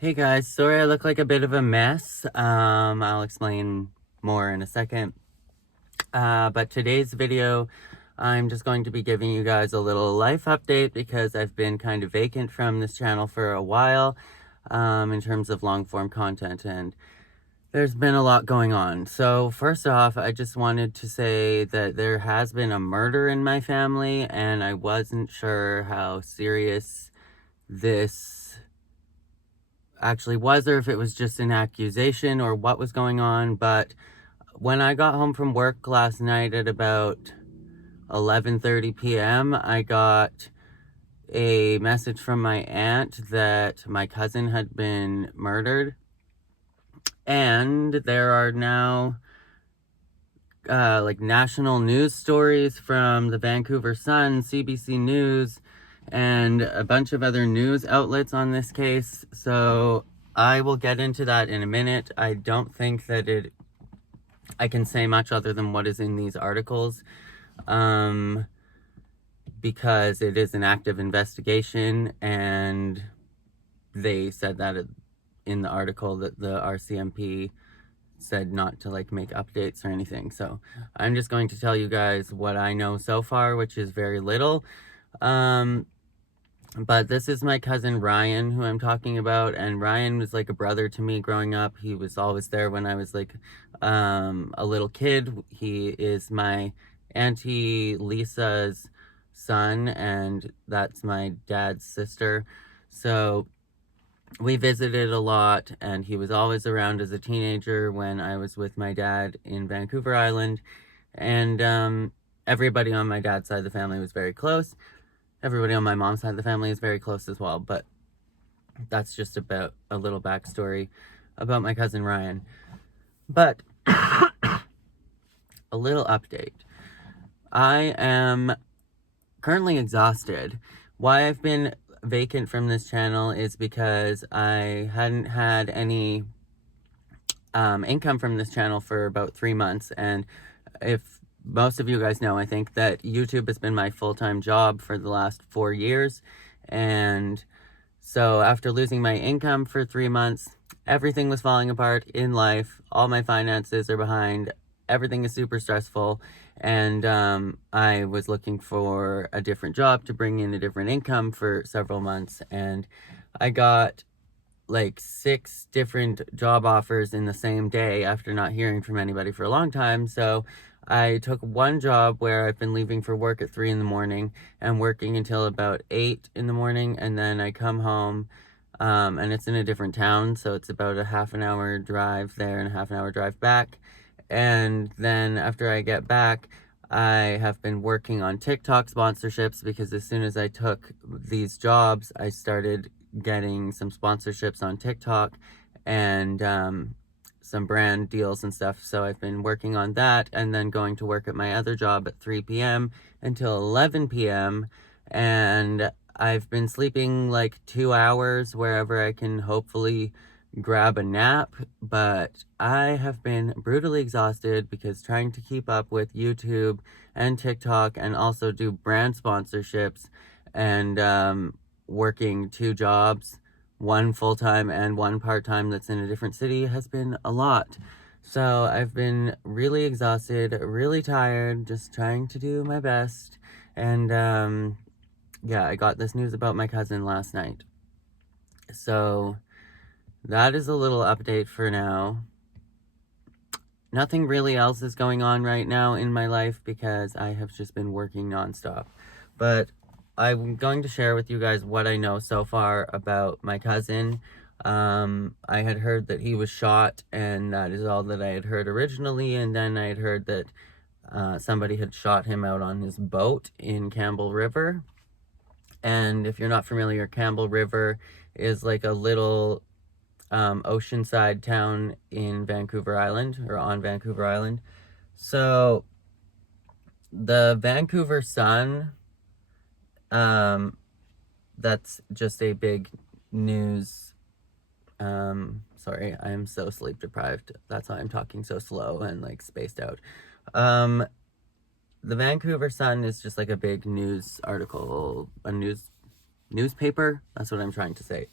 Hey guys, sorry I look like a bit of a mess. I'll explain more in a second. But today's video, I'm just going to be giving you guys a little life update because I've been kind of vacant from this channel for a while, in terms of long form content, and there's been a lot going on. So first off, I just wanted to say that there has been a murder in my family, and I wasn't sure how serious this actually was, or if it was just an accusation or what was going on. But when I got home from work last night at about 11:30 p.m., I got a message from my aunt that my cousin had been murdered. And there are now like national news stories from the Vancouver Sun, CBC News, and a bunch of other news outlets on this case. So I will get into that in a minute. I don't think that I can say much other than what is in these articles, because it is an active investigation, and they said that in the article that the RCMP said not to like make updates or anything. So I'm just going to tell you guys what I know so far, which is very little. But this is my cousin Ryan, who I'm talking about, and Ryan was like a brother to me growing up. He was always there when I was like a little kid. He is my auntie Lisa's son, and that's my dad's sister. So we visited a lot, and he was always around as a teenager when I was with my dad in Vancouver Island. And everybody on my dad's side of the family was very close. Everybody on my mom's side of the family is very close as well, but that's just about a little backstory about my cousin Ryan. But a little update. I am currently exhausted. Why I've been vacant from this channel is because I hadn't had any income from this channel for about 3 months, and if most of you guys know, I think that YouTube has been my full-time job for the last 4 years. And so after losing my income for 3 months, everything was falling apart in life. All my finances are behind. Everything is super stressful. And I was looking for a different job to bring in a different income for several months. And I got like 6 different job offers in the same day after not hearing from anybody for a long time. So I took one job where I've been leaving for work at 3 in the morning and working until about 8 in the morning, and then I come home, and it's in a different town, so it's about a half an hour drive there and a half an hour drive back. And then after I get back, I have been working on TikTok sponsorships, because as soon as I took these jobs, I started getting some sponsorships on TikTok and some brand deals and stuff. So I've been working on that, and then going to work at my other job at 3 p.m. until 11 p.m. And I've been sleeping like 2 hours wherever I can hopefully grab a nap, but I have been brutally exhausted because trying to keep up with YouTube and TikTok and also do brand sponsorships and working 2 jobs, one full-time and one part-time that's in a different city, has been a lot. So I've been really exhausted, really tired, just trying to do my best. And yeah, I got this news about my cousin last night. So that is a little update for now. Nothing really else is going on right now in my life because I have just been working nonstop. But I'm going to share with you guys what I know so far about my cousin. I had heard that he was shot, and that is all that I had heard originally. And then I had heard that somebody had shot him out on his boat in Campbell River. And if you're not familiar, Campbell River is like a little oceanside town in Vancouver Island, or on Vancouver Island. So the Vancouver Sun, that's just a big news. Sorry, I am so sleep deprived. That's why I'm talking so slow and like spaced out. The Vancouver Sun is just like a big news article, a newspaper. That's what I'm trying to say.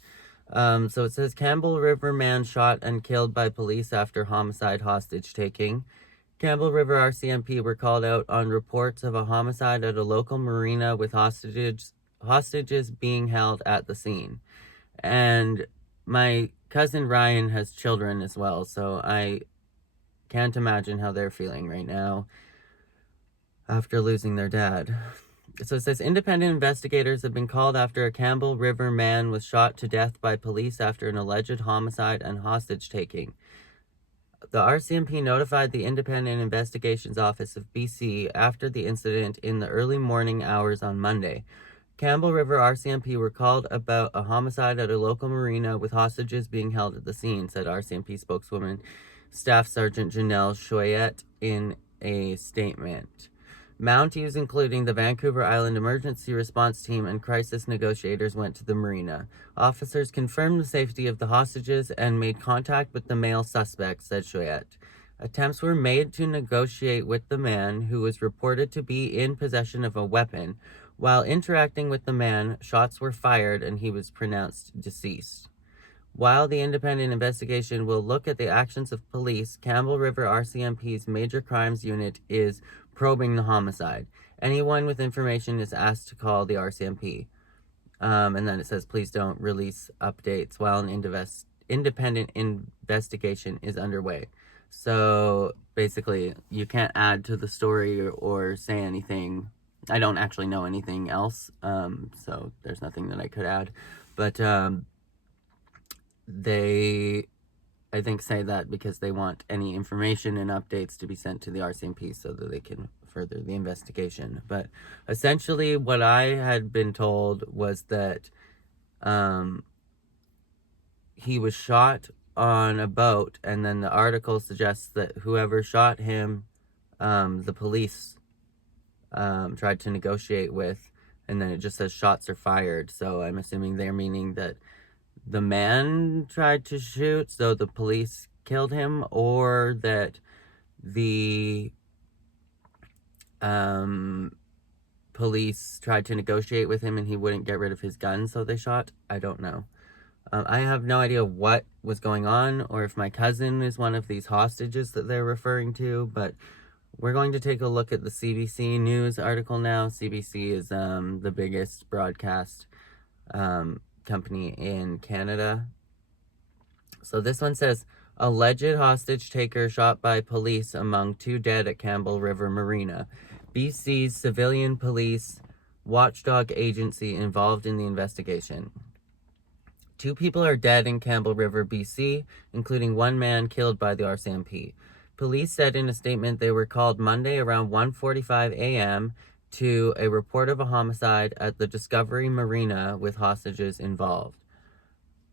So it says Campbell River man shot and killed by police after homicide hostage taking. Campbell River RCMP were called out on reports of a homicide at a local marina with hostages being held at the scene. And my cousin Ryan has children as well, so I can't imagine how they're feeling right now after losing their dad. So it says independent investigators have been called after a Campbell River man was shot to death by police after an alleged homicide and hostage taking. The RCMP notified the Independent Investigations Office of BC after the incident in the early morning hours on Monday. Campbell River RCMP were called about a homicide at a local marina with hostages being held at the scene, said RCMP spokeswoman Staff Sergeant Janelle Choyette in a statement. Mounties, including the Vancouver Island Emergency Response Team and crisis negotiators, went to the marina. Officers confirmed the safety of the hostages and made contact with the male suspect, said Choyette. Attempts were made to negotiate with the man, who was reported to be in possession of a weapon. While interacting with the man, shots were fired and he was pronounced deceased. While the independent investigation will look at the actions of police, Campbell River RCMP's Major Crimes Unit is probing the homicide. Anyone with information is asked to call the RCMP. And then it says, please don't release updates while an independent investigation is underway. So basically, you can't add to the story or say anything. I don't actually know anything else, so there's nothing that I could add. But they, I think, say that because they want any information and updates to be sent to the RCMP so that they can further the investigation. But essentially what I had been told was that he was shot on a boat, and then the article suggests that whoever shot him, the police tried to negotiate with, and then it just says shots are fired. So I'm assuming they're meaning that the man tried to shoot, so the police killed him, or that the police tried to negotiate with him and he wouldn't get rid of his gun, so they shot. I don't know. I have no idea what was going on, or if my cousin is one of these hostages that they're referring to, but we're going to take a look at the CBC News article now. CBC is the biggest broadcast company in Canada. So this one says, alleged hostage taker shot by police among 2 dead at Campbell River Marina. BC's civilian police watchdog agency involved in the investigation. 2 people are dead in Campbell River, BC, including 1 man killed by the RCMP. Police said in a statement they were called Monday around 1:45 a.m. to a report of a homicide at the Discovery Marina with hostages involved.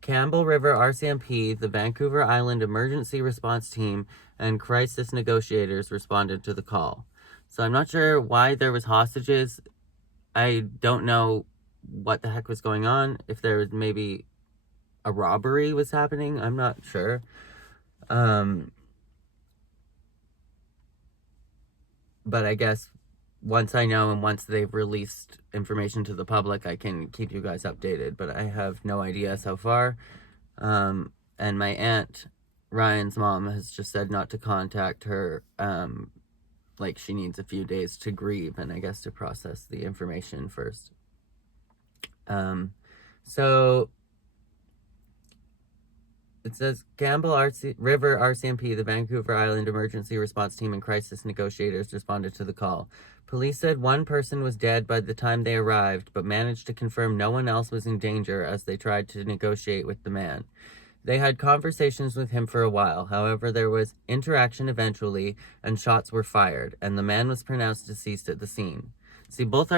Campbell River RCMP, the Vancouver Island Emergency Response Team, and crisis negotiators responded to the call. So I'm not sure why there was hostages. I don't know what the heck was going on. If there was maybe a robbery was happening, I'm not sure. But I guess once I know and once they've released information to the public, I can keep you guys updated. But I have no idea so far. And my aunt, Ryan's mom, has just said not to contact her. Like she needs a few days to grieve and I guess to process the information first. So it says Campbell River RCMP, the Vancouver Island Emergency Response Team, and crisis negotiators responded to the call. Police said 1 person was dead by the time they arrived, but managed to confirm no one else was in danger as they tried to negotiate with the man. They had conversations with him for a while. However, there was interaction eventually, and shots were fired, and the man was pronounced deceased at the scene. See, both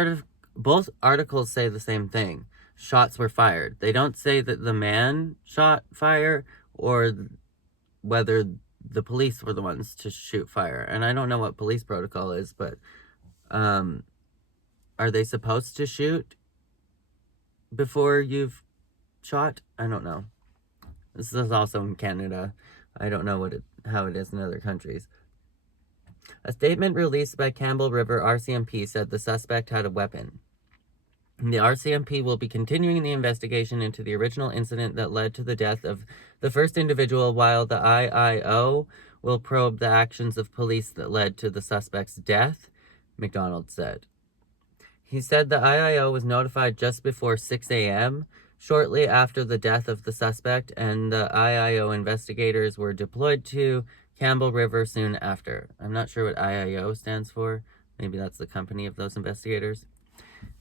articles say the same thing. Shots were fired. They don't say that the man shot fire or whether the police were the ones to shoot fire. And I don't know what police protocol is, but are they supposed to shoot before you've shot? I don't know. This is also in Canada. I don't know how it is in other countries. A statement released by Campbell River RCMP said the suspect had a weapon. The RCMP will be continuing the investigation into the original incident that led to the death of the first individual, while the IIO will probe the actions of police that led to the suspect's death, McDonald said. He said the IIO was notified just before 6 a.m., shortly after the death of the suspect, and the IIO investigators were deployed to Campbell River soon after. I'm not sure what IIO stands for. Maybe that's the company of those investigators.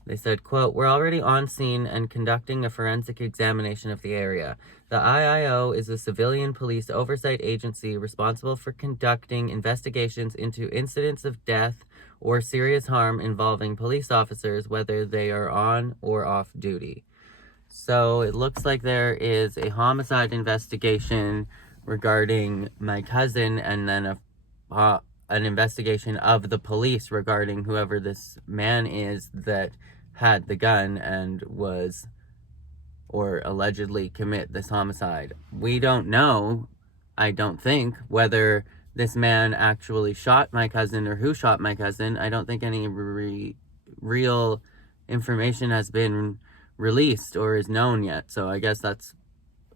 They said, quote, "We're already on scene and conducting a forensic examination of the area. The IIO is a civilian police oversight agency responsible for conducting investigations into incidents of death or serious harm involving police officers, whether they are on or off duty." So it looks like there is a homicide investigation regarding my cousin, and then an investigation of the police regarding whoever this man is that had the gun and was, or allegedly commit this homicide. We don't know, I don't think, whether this man actually shot my cousin or who shot my cousin. I don't think any real information has been released or is known yet. So I guess that's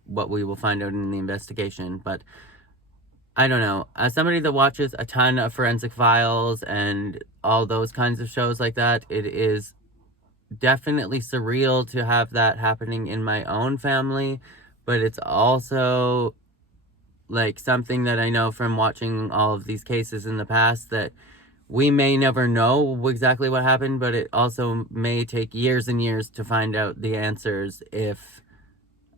what we will find out in the investigation. But I don't know. As somebody that watches a ton of Forensic Files and all those kinds of shows like that, it is definitely surreal to have that happening in my own family, but it's also like something that I know from watching all of these cases in the past, that we may never know exactly what happened, but it also may take years and years to find out the answers if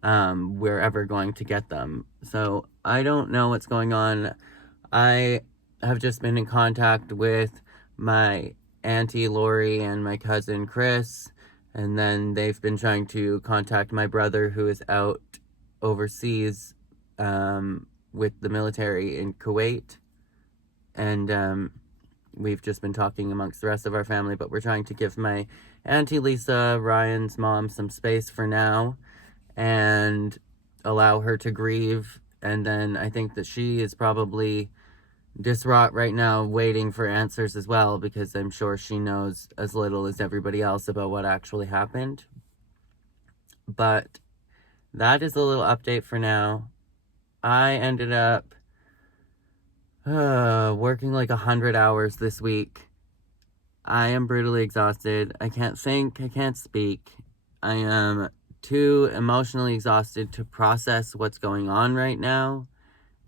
we're ever going to get them. So I don't know what's going on. I have just been in contact with my Auntie Lori and my cousin Chris, and then they've been trying to contact my brother who is out overseas with the military in Kuwait, and we've just been talking amongst the rest of our family, but we're trying to give my Auntie Lisa, Ryan's mom, some space for now and allow her to grieve. And then I think that she is probably distraught right now, waiting for answers as well, because I'm sure she knows as little as everybody else about what actually happened. But that is a little update for now. I ended up working like 100 hours this week. I am brutally exhausted. I can't think, I can't speak. I am too emotionally exhausted to process what's going on right now,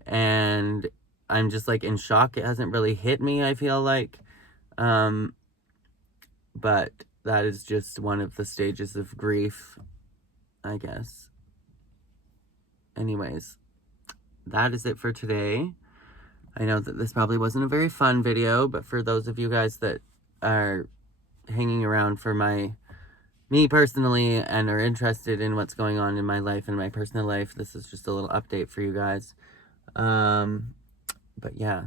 and I'm just like in shock. It hasn't really hit me, I feel like, but that is just one of the stages of grief, I guess. Anyways, that is it for today. I know that this probably wasn't a very fun video, but for those of you guys that are hanging around for me personally and are interested in what's going on in my life and my personal life, this is just a little update for you guys. But yeah.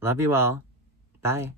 Love you all. Bye.